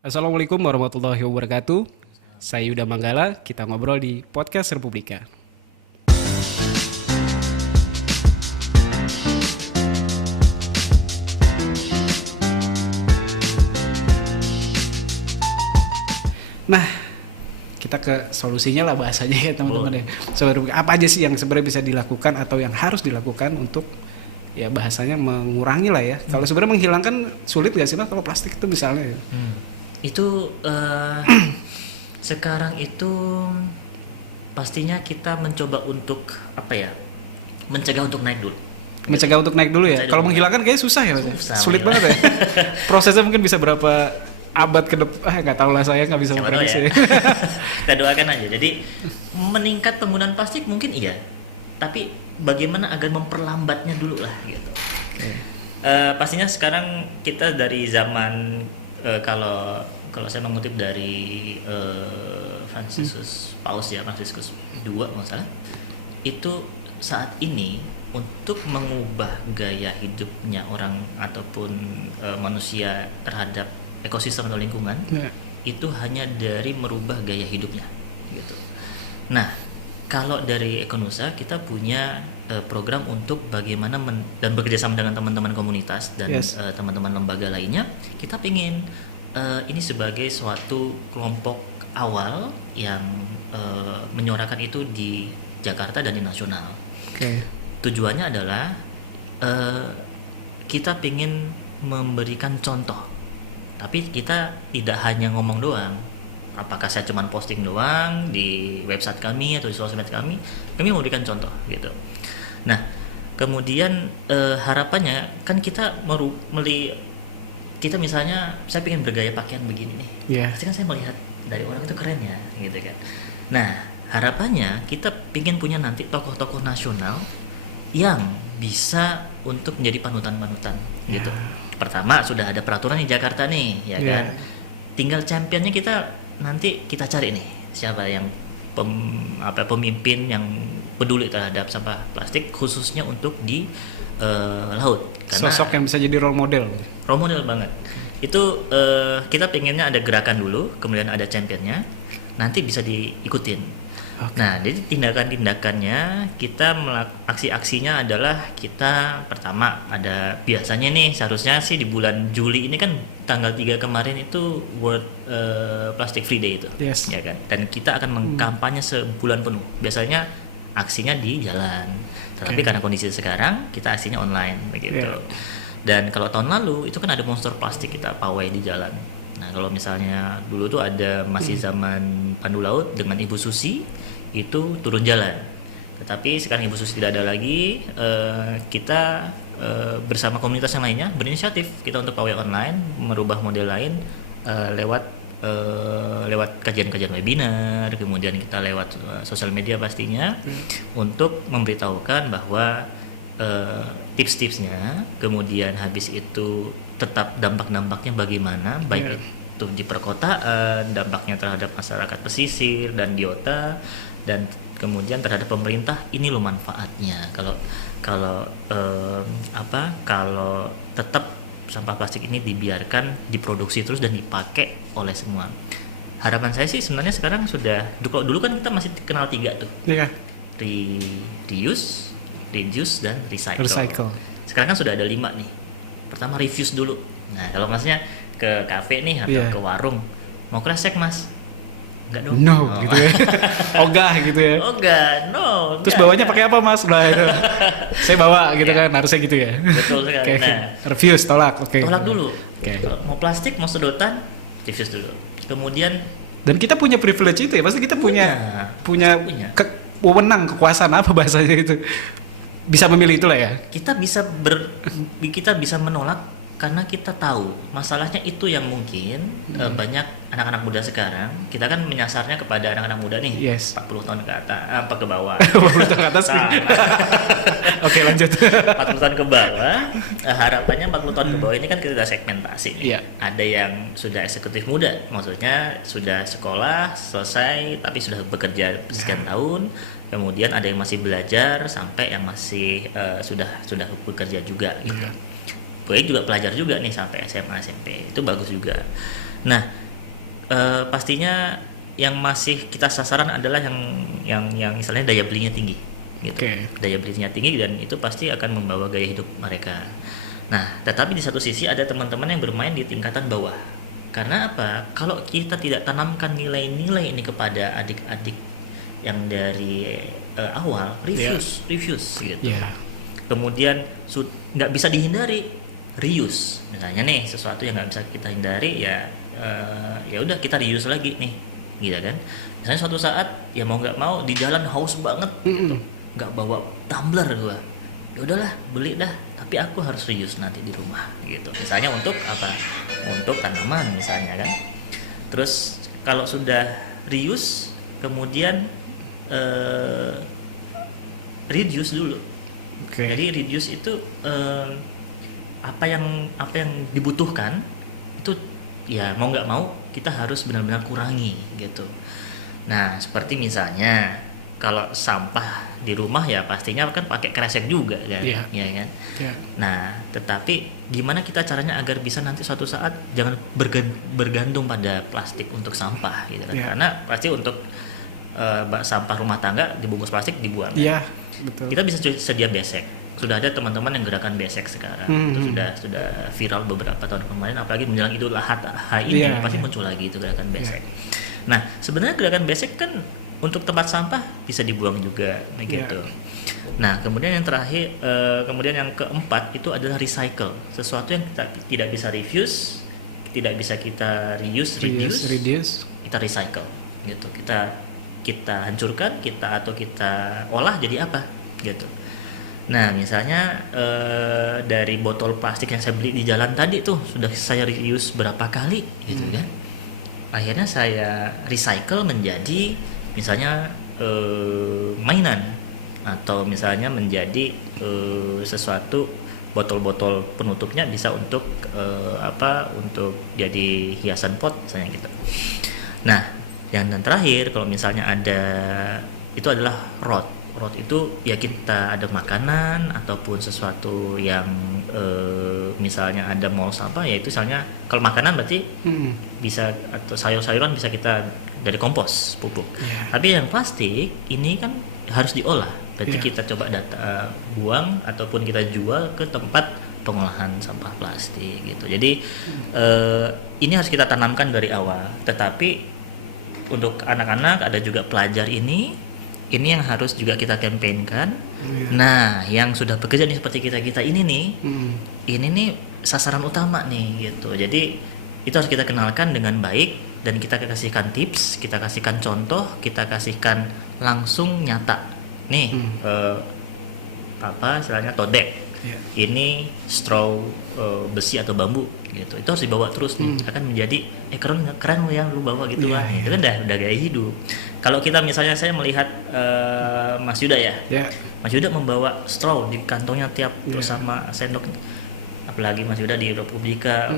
Assalamualaikum warahmatullahi wabarakatuh. Saya Yuda Manggala, kita ngobrol di Podcast Republika. Nah, kita ke solusinya lah bahasanya ya teman-teman ya. Sobat Republika, apa aja sih yang sebenarnya bisa dilakukan atau yang harus dilakukan untuk ya bahasanya mengurangi lah ya. Kalau sebenarnya menghilangkan sulit nggak sih Mas kalau plastik itu misalnya ya? Itu sekarang itu pastinya kita mencoba untuk apa ya, mencegah untuk naik dulu. Mencegah untuk naik dulu ya. Mencegah Kalau dulu. menghilangkan kayaknya susah ya Mas. Susah Sulit banget menghilangkan. ya. Prosesnya mungkin bisa berapa abad ke depan, nggak tahu lah, saya nggak bisa Siapa tahu memprediksi. ya. Kita doakan aja. Jadi meningkat penggunaan plastik mungkin iya, tapi bagaimana agar memperlambatnya dulu lah gitu. Pastinya sekarang kita dari zaman kalau saya mengutip dari Paus ya, Fransiskus II nggak salah, itu saat ini untuk mengubah gaya hidupnya orang ataupun manusia terhadap ekosistem atau lingkungan Ya. itu hanya dari merubah gaya hidupnya gitu. Nah, kalau dari Ekonusa kita punya program untuk bagaimana dan bekerjasama dengan teman-teman komunitas dan Yes. teman-teman lembaga lainnya, kita ingin ini sebagai suatu kelompok awal yang menyuarakan itu di Jakarta dan di nasional. Oke. Tujuannya adalah kita ingin memberikan contoh, tapi kita tidak hanya ngomong doang. Apakah saya cuma posting doang di website kami atau di sosmed kami memberikan contoh gitu. Nah, kemudian harapannya kan kita kita misalnya saya pengen bergaya pakaian begini nih. Iya. Pasti kan saya melihat dari orang itu keren ya gitu kan. Nah, harapannya kita pengen punya nanti tokoh-tokoh nasional yang bisa untuk menjadi panutan-panutan gitu. Pertama sudah ada peraturan di Jakarta nih, ya Ya. kan. Tinggal championnya nanti kita cari nih siapa yang pemimpin yang peduli terhadap sampah plastik khususnya untuk di laut. Karena Sosok yang bisa jadi role model. role model banget. Itu kita pengennya ada gerakan dulu, kemudian ada championnya, nanti bisa diikutin. Oke. Nah, jadi tindakan-tindakannya aksi-aksinya adalah kita pertama ada biasanya nih seharusnya sih di bulan Juli ini kan tanggal 3 kemarin itu World Plastic Free Day itu. Yes. Ya kan? Dan kita akan mengkampanye sebulan penuh. Biasanya aksinya di jalan. Tetapi Oke. karena kondisi sekarang kita aksinya online begitu. Yeah. Dan kalau tahun lalu itu kan ada monster plastik kita pawai di jalan. Nah, kalau misalnya dulu tuh ada masih zaman Pandu Laut dengan Ibu Susi itu turun jalan. Tetapi sekarang Ibu Susi tidak ada lagi, kita bersama komunitas yang lainnya berinisiatif kita untuk pawai online, merubah model lain lewat kajian-kajian webinar, kemudian kita lewat sosial media pastinya untuk memberitahukan bahwa tips-tipsnya, kemudian habis itu tetap dampak-dampaknya bagaimana, baik itu di perkotaan, dampaknya terhadap masyarakat pesisir dan biota, dan kemudian terhadap pemerintah, ini loh manfaatnya. Kalau tetap sampah plastik ini dibiarkan diproduksi terus dan dipakai oleh semua. Harapan saya sih sebenarnya sekarang sudah, kalau dulu kan kita masih kenal 3 tuh, Iya. reuse, reduce, dan recycle. Sekarang kan sudah ada 5 nih. Pertama refuse dulu. Nah, kalau masnya ke kafe nih atau ke warung, mau kresek mas? Enggak dong. No, gitu ya. Ogah gitu ya. Enggak, no. Terus bawanya pakai apa mas? Nah itu. Saya bawa gitu kan, harusnya gitu ya. Betul sekali. Oke. Nah, Refuse, tolak. Oke. tolak dulu. Oke. Kalau mau plastik, mau sedotan, refuse dulu. Kemudian Dan kita punya privilege itu ya, pasti kita punya Punya. wewenang, kekuasaan apa bahasanya itu. Bisa memilih itulah ya. kita bisa menolak karena kita tahu masalahnya itu yang mungkin banyak anak-anak muda sekarang. Kita kan menyasarnya kepada anak-anak muda nih. Yes. 40 tahun ke atas, apa ke bawah. 20 tahun ke atas nih. Oke, lanjut. 40 tahun ke bawah, harapannya 40 tahun ke bawah ini kan kita segmentasi nih. Iya. Ada yang sudah eksekutif muda, maksudnya sudah sekolah, selesai, tapi sudah bekerja sekian tahun. Kemudian ada yang masih belajar sampai yang masih sudah bekerja juga gitu. Baik juga pelajar juga nih sampai SMA, SMP. Itu bagus juga. Nah, pastinya yang masih kita sasaran adalah yang misalnya daya belinya tinggi gitu. Oke. Daya belinya tinggi dan itu pasti akan membawa gaya hidup mereka. Nah, tetapi di satu sisi ada teman-teman yang bermain di tingkatan bawah. Karena apa? Kalau kita tidak tanamkan nilai-nilai ini kepada adik-adik yang dari awal, refuse gitu. Yeah. Kemudian nggak bisa dihindari, reuse. Misalnya nih sesuatu yang nggak bisa kita hindari ya udah kita reuse lagi nih, gitu kan? Misalnya suatu saat ya mau nggak mau di jalan haus banget, gitu. Nggak bawa tumbler gua, ya udahlah beli dah. Tapi aku harus reuse nanti di rumah, gitu. Misalnya untuk apa? Untuk tanaman misalnya kan. Terus kalau sudah reuse, kemudian reduce dulu. Okay. Jadi reduce itu apa yang dibutuhkan itu ya mau nggak mau kita harus benar-benar kurangi gitu. Nah seperti misalnya kalau sampah di rumah ya pastinya kan pakai kresek juga kan, ya kan. Yeah. Nah tetapi gimana kita caranya agar bisa nanti suatu saat jangan bergantung pada plastik untuk sampah gitu kan? Karena pasti untuk sampah rumah tangga dibungkus plastik dibuang. Iya, betul. Kita bisa sedia besek. Sudah ada teman-teman yang gerakan besek sekarang. Itu sudah viral beberapa tahun kemarin, apalagi menjelang Idul Adha ini pasti muncul lagi itu gerakan besek. Nah, sebenarnya gerakan besek kan untuk tempat sampah bisa dibuang juga gitu. Nah, kemudian yang terakhir kemudian yang keempat itu adalah recycle. Sesuatu yang kita tidak bisa refuse, tidak bisa kita reduce, kita recycle gitu. Kita hancurkan, kita olah jadi apa gitu. Nah misalnya dari botol plastik yang saya beli di jalan tadi tuh sudah saya reuse berapa kali gitu kan. Akhirnya saya recycle menjadi misalnya mainan atau misalnya menjadi sesuatu botol-botol penutupnya bisa untuk untuk jadi hiasan pot misalnya gitu. Nah yang terakhir kalau misalnya ada itu adalah rod itu ya kita ada makanan ataupun sesuatu yang misalnya ada mall sampah ya itu misalnya kalau makanan berarti bisa atau sayur-sayuran bisa kita dari kompos pupuk. Tapi yang plastik ini kan harus diolah berarti kita coba buang ataupun kita jual ke tempat pengolahan sampah plastik gitu. Jadi ini harus kita tanamkan dari awal. Tetapi untuk anak-anak ada juga pelajar ini yang harus juga kita campaignkan. Nah, yang sudah bekerja nih seperti kita ini nih, ini nih sasaran utama nih gitu. Jadi itu harus kita kenalkan dengan baik dan kita kasihkan tips, kita kasihkan contoh, kita kasihkan langsung nyata. Nih istilahnya tote bag. Ini straw besi atau bambu gitu. Itu harus dibawa terus nih. Akan menjadi keren yang lu bawa gitu lah. Itu kan udah gaya hidup. Kalau kita misalnya saya melihat Mas Yuda ya. Mas Yuda membawa straw di kantongnya tiap bersama sendok. Apalagi Mas Yuda di Republika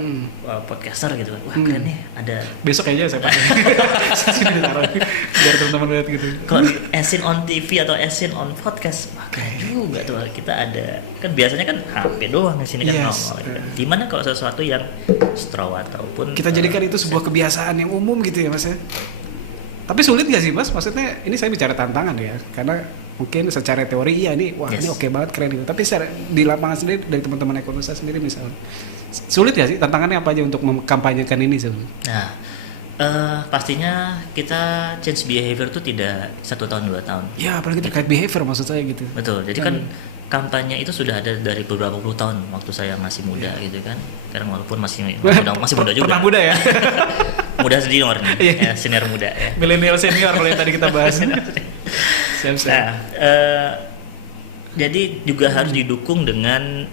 podcaster gitu. Wah keren nih ada. Besok aja saya pakai. Sini ditaruh biar teman-teman lihat gitu. Kalau Esin on TV atau Esin on podcast, wah keren juga tuh. Kita ada kan biasanya kan HP doang di sini kan nongol. Gimana kalau sesuatu yang straw ataupun kita jadikan itu sebuah kebiasaan yang umum gitu ya Mas ya. Tapi sulit gak sih Mas? Maksudnya ini saya bicara tantangan ya. Karena mungkin secara teori ini ini oke banget keren gitu. Tapi secara di lapangan sendiri dari teman-teman ekonomi sendiri misalnya sulit gak sih tantangannya apa aja untuk mengkampanyekan ini sebenarnya? Nah, pastinya kita change behavior itu tidak 1 tahun 2 tahun. Ya apalagi terkait behavior maksud saya gitu. Betul. Jadi kan kampanye itu sudah ada dari beberapa puluh tahun waktu saya masih muda gitu kan. Sekarang walaupun masih muda juga. Pernah muda ya. Muda senior nih, senior muda ya. Milenial senior kalau yang tadi kita bahas. Nah, jadi juga harus didukung dengan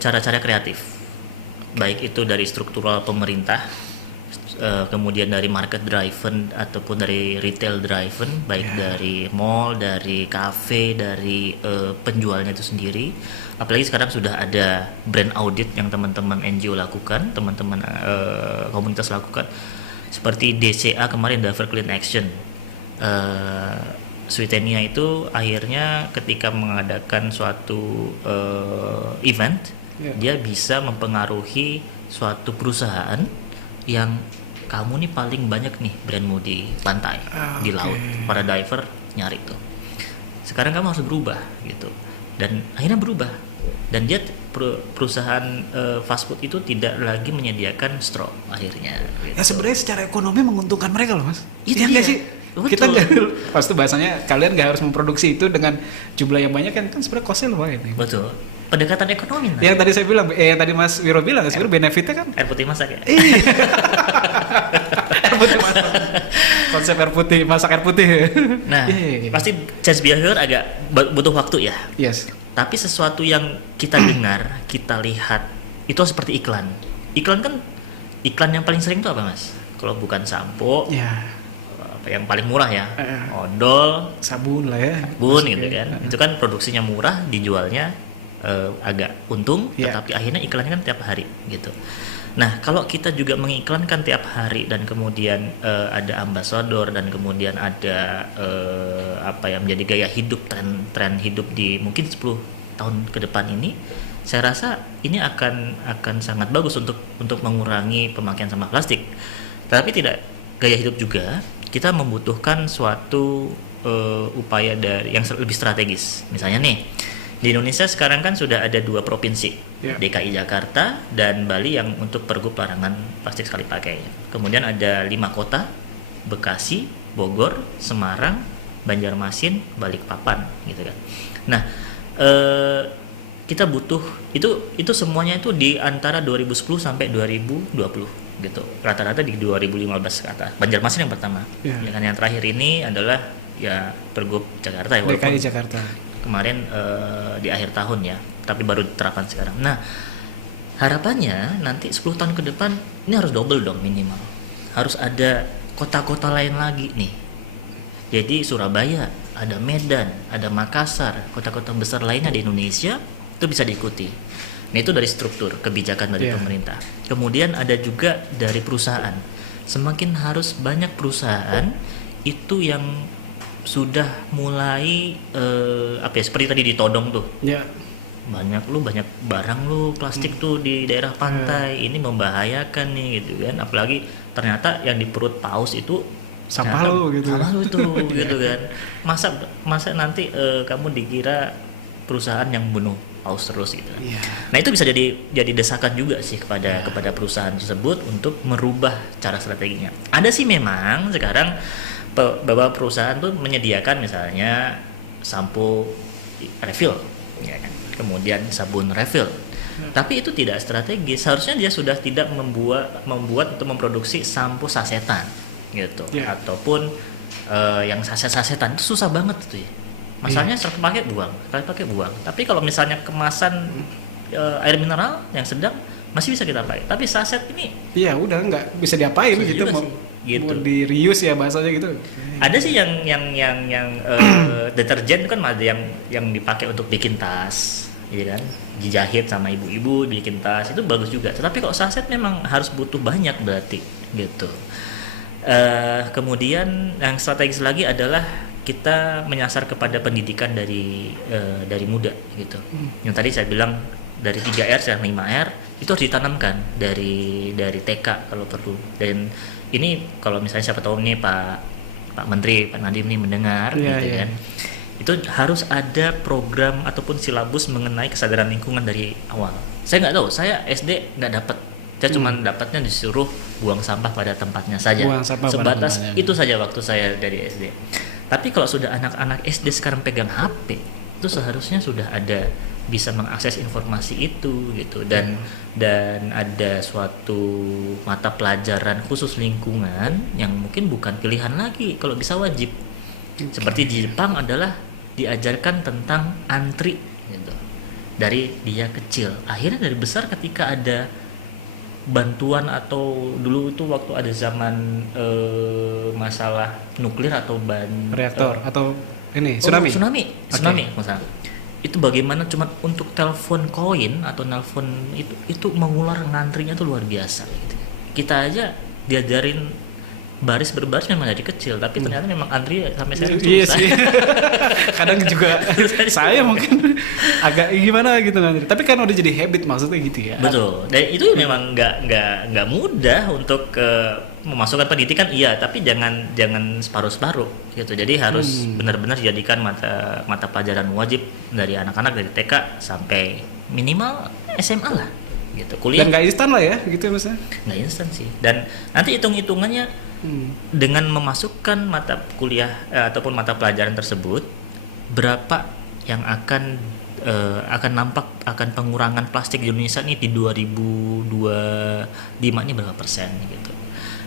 cara-cara kreatif, baik itu dari struktural pemerintah, kemudian dari market driven ataupun dari retail driven, baik dari mall, dari cafe, dari penjualnya itu sendiri. Apalagi sekarang sudah ada brand audit yang teman-teman NGO lakukan, teman-teman komunitas lakukan, seperti DCA kemarin, Dover Clean Action. Sweetenia itu akhirnya ketika mengadakan suatu event, dia bisa mempengaruhi suatu perusahaan yang kamu nih paling banyak nih brandmu di pantai, di laut, para diver nyari tuh. Sekarang kamu harus berubah gitu. Dan akhirnya berubah. Dan dia perusahaan fast food itu tidak lagi menyediakan straw akhirnya. Gitu. Ya sebenarnya secara ekonomi menguntungkan mereka loh mas. Itu Iya dia. nggak sih? Betul. Kita nggak, pas itu bahasanya kalian nggak harus memproduksi itu dengan jumlah yang banyak kan sebenarnya costnya lumayan. Ya. Betul. Pendekatan ekonomi. Yang tadi saya bilang, yang tadi Mas Wiro bilang, sebenarnya benefitnya kan Air putih masak ya. air putih masak. Konsep air putih masak air putih. Nah, pasti change behavior agak butuh waktu ya. Yes. Tapi sesuatu yang kita dengar, kita lihat itu seperti iklan. Iklan yang paling sering itu apa mas? Kalau bukan sampo, Ya. apa yang paling murah ya? Odol, Sabun lah ya. sabun gitu kan. Itu kan produksinya murah, dijualnya agak untung, Ya. tetapi akhirnya iklannya kan tiap hari gitu. Nah, kalau kita juga mengiklankan tiap hari dan kemudian ada ambasador dan kemudian ada apa yang menjadi gaya hidup, tren hidup di mungkin 10 tahun ke depan ini, saya rasa ini akan sangat bagus untuk mengurangi pemakaian sampah plastik. Tapi tidak gaya hidup juga, kita membutuhkan suatu upaya dari yang lebih strategis. Misalnya nih, di Indonesia sekarang kan sudah ada 2 provinsi, DKI Jakarta dan Bali yang untuk pergub larangan plastik sekali pakai. Kemudian ada 5 kota, Bekasi, Bogor, Semarang, Banjarmasin, Balikpapan, gitu kan. Nah, kita butuh itu semuanya itu di antara 2010 sampai 2020 gitu. Rata-rata di 2015 ke atas. Banjarmasin yang pertama. Ya kan, yang terakhir ini adalah ya pergub Jakarta ya, DKI Jakarta. Kemarin di akhir tahun ya, tapi baru diterapkan sekarang. Nah, harapannya nanti 10 tahun ke depan ini harus double dong minimal. Harus ada kota-kota lain lagi nih. Jadi Surabaya, ada Medan, ada Makassar, kota-kota besar lainnya di Indonesia itu bisa diikuti. Nah, itu dari struktur kebijakan dari pemerintah. Kemudian ada juga dari perusahaan. Semakin harus banyak perusahaan itu yang sudah mulai seperti tadi ditodong tuh. Ya. Banyak barang lu plastik tuh di daerah pantai. Ini membahayakan nih gitu kan. Apalagi ternyata yang di perut paus itu sampah lu gitu. Sampah lu tuh gitu kan. Masa nanti kamu dikira perusahaan yang bunuh paus terus gitu. Nah, itu bisa jadi desakan juga sih kepada perusahaan tersebut untuk merubah cara strateginya. Ada sih memang sekarang beberapa perusahaan tuh menyediakan misalnya sampo refill ya kan, kemudian sabun refill, tapi itu tidak strategis. Harusnya dia sudah tidak membuat untuk memproduksi sampo sasetan gitu, ataupun yang saset-sasetan itu susah banget tuh ya. Masalahnya sekali pakai buang. Tapi kalau misalnya kemasan air mineral yang sedang masih bisa kita pakai, tapi saset ini udah nggak bisa diapain gitu, mau di reuse ya bahasanya gitu. Ada sih yang deterjen kan ada yang dipakai untuk bikin tas, gitu kan, dijahit sama ibu-ibu bikin tas, itu bagus juga. Tetapi kalau saset memang harus butuh banyak berarti gitu. Kemudian yang strategis lagi adalah kita menyasar kepada pendidikan dari muda gitu. Yang tadi saya bilang dari 3R sampai 5R itu harus ditanamkan dari TK kalau perlu. Dan ini kalau misalnya siapa tahu nih Pak Menteri, Pak Nadiem nih mendengar kan. Itu harus ada program ataupun silabus mengenai kesadaran lingkungan dari awal. Saya nggak tahu, saya SD nggak dapat. Saya cuma dapatnya disuruh buang sampah pada tempatnya saja. Sebatas itu saja waktu saya dari SD. Tapi kalau sudah anak-anak SD sekarang pegang HP, itu seharusnya sudah ada bisa mengakses informasi itu gitu, dan ada suatu mata pelajaran khusus lingkungan yang mungkin bukan pilihan lagi, kalau bisa wajib. Seperti di Jepang adalah diajarkan tentang antri gitu. Dari dia kecil, akhirnya dari besar ketika ada bantuan atau dulu itu waktu ada zaman masalah nuklir atau reaktor atau ini tsunami misalnya, itu bagaimana cuma untuk telepon koin atau nelpon itu mengular ngantrinya tuh luar biasa gitu. Kita aja diajarin baris berbaris memang dari kecil, tapi ternyata memang antri sampai sekarang susah. Sih. Kadang juga saya mungkin agak gimana gitu ngantri, tapi kan udah jadi habit maksudnya gitu ya. Betul. Dan itu memang nggak mudah untuk memasukkan pendidikan iya, tapi jangan separuh-separuh gitu. Jadi harus benar-benar jadikan mata pelajaran wajib dari anak-anak dari TK sampai minimal SMA lah gitu. Kuliah Dan nggak instan lah ya gitu misalnya. nggak instan sih. Dan nanti hitung-hitungannya dengan memasukkan mata kuliah ataupun mata pelajaran tersebut, berapa yang akan nampak akan pengurangan plastik di Indonesia nih di 2025 ini berapa persen gitu.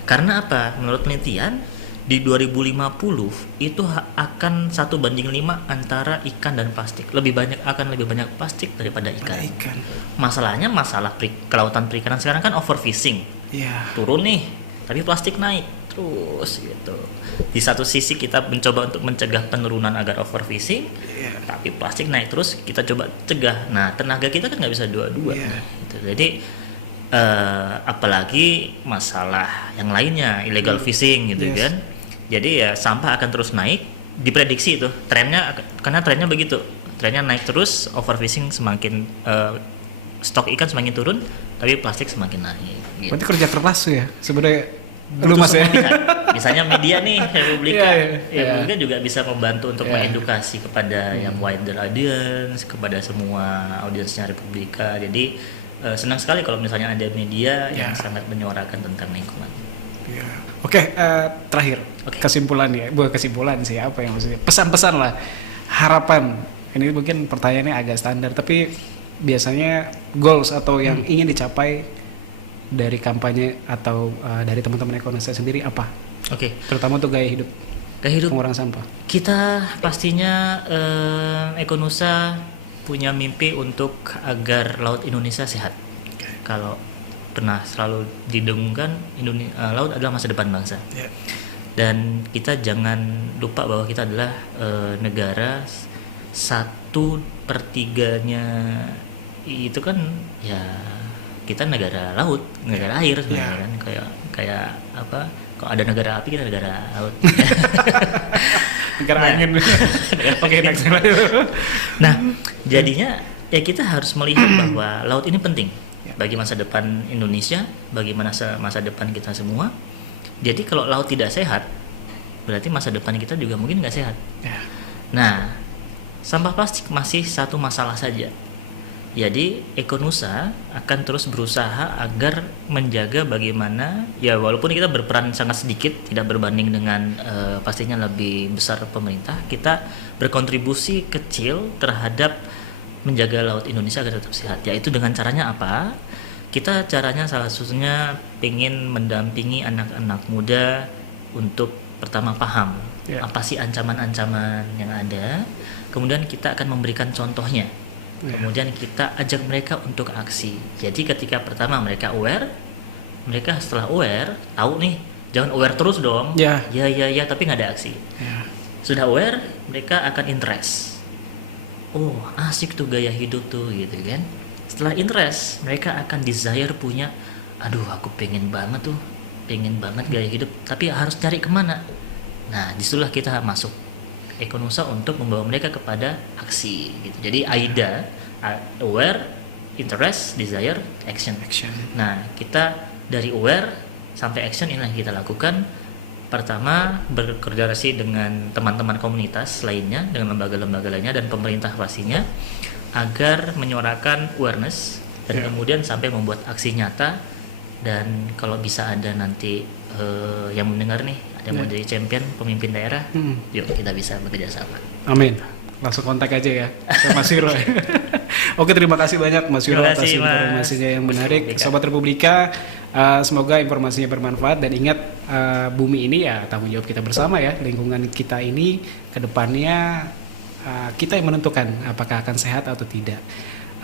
Karena apa? Menurut penelitian di 2050 itu akan 1:5 antara ikan dan plastik. Akan lebih banyak plastik daripada ikan. Masalahnya kelautan perikanan sekarang kan overfishing. Iya. Turun nih, tapi plastik naik terus gitu. Di satu sisi kita mencoba untuk mencegah penurunan agar overfishing, tapi plastik naik terus, kita coba cegah. Nah, tenaga kita kan nggak bisa dua-dua. Gitu. Jadi apalagi masalah yang lainnya, illegal fishing gitu kan. Jadi ya sampah akan terus naik, diprediksi itu trennya, karena trennya begitu. Trennya naik terus, overfishing semakin stok ikan semakin turun, tapi plastik semakin naik. Gitu. Berarti kerja keras tuh ya sebenarnya. Lu Mas ya. Misalnya media nih, Republika juga bisa membantu untuk mengedukasi kepada yang wider audience, kepada semua audiensnya Republika. Jadi senang sekali kalau misalnya ada media yang sangat menyuarakan tentang lingkungan. Oke, terakhir kesimpulan ya, bukan kesimpulan sih, apa yang maksudnya pesan-pesan lah, harapan. Ini mungkin pertanyaannya agak standar, tapi biasanya goals atau yang ingin dicapai dari kampanye atau dari teman-teman Ekonusa sendiri apa? Terutama untuk gaya hidup pengurangan sampah. Kita pastinya Ekonusa punya mimpi untuk agar laut Indonesia sehat. Kalau pernah selalu didengungkan, laut adalah masa depan bangsa. Dan kita jangan lupa bahwa kita adalah negara 1/3-nya itu kan ya, kita negara laut, negara air sebenarnya kan, kayak apa? Kalau ada negara api, kita negara laut. Negara angin. Oke, next. Nah, jadinya ya kita harus melihat bahwa laut ini penting bagi masa depan Indonesia, bagi masa depan kita semua. Jadi kalau laut tidak sehat, berarti masa depan kita juga mungkin nggak sehat. Nah, sampah plastik masih satu masalah saja. Jadi Ekonusa akan terus berusaha agar menjaga bagaimana, ya walaupun kita berperan sangat sedikit, tidak berbanding dengan pastinya lebih besar pemerintah, kita berkontribusi kecil terhadap menjaga laut Indonesia agar tetap sehat. Yaitu dengan caranya apa? Kita caranya salah satunya ingin mendampingi anak-anak muda untuk pertama paham apa sih ancaman-ancaman yang ada, kemudian kita akan memberikan contohnya. Kemudian kita ajak mereka untuk aksi. Jadi ketika pertama mereka aware, mereka setelah aware tahu nih, jangan aware terus dong. Ya tapi nggak ada aksi. Sudah aware, mereka akan interest. Oh, asik tuh gaya hidup tuh gitu kan. Setelah interest, mereka akan desire punya, aduh aku pengen banget gaya hidup, tapi harus cari kemana. Nah, disitulah kita masuk Ekonusa untuk membawa mereka kepada aksi gitu. Jadi AIDA, aware, interest, desire, action. Nah, kita dari aware sampai action ini yang kita lakukan. Pertama, berkoordinasi dengan teman-teman komunitas lainnya, dengan lembaga-lembaga lainnya dan pemerintah pastinya, agar menyuarakan awareness dan kemudian sampai membuat aksi nyata. Dan kalau bisa ada nanti yang mendengar nih, ada mau jadi champion pemimpin daerah, yuk kita bisa bekerja sama. Amin. Langsung kontak aja ya ke Mas Wiro. Oke, terima kasih banyak Mas Wiro atas informasinya yang menarik. Sobat Republika, semoga informasinya bermanfaat dan ingat bumi ini ya tanggung jawab kita bersama ya. Lingkungan kita ini ke depannya kita yang menentukan apakah akan sehat atau tidak.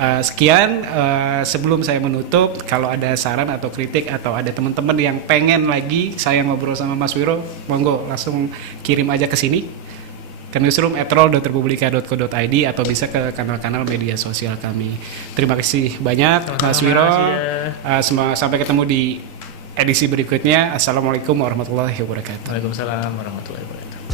Sekian, sebelum saya menutup, kalau ada saran atau kritik atau ada teman-teman yang pengen lagi saya ngobrol sama Mas Wiro, monggo langsung kirim aja ke sini ke newsroom@rol.republika.co.id atau bisa ke kanal-kanal media sosial kami. Terima kasih banyak Mas Wiro. Sampai ketemu di edisi berikutnya. Assalamualaikum warahmatullahi wabarakatuh. Waalaikumsalam warahmatullahi wabarakatuh.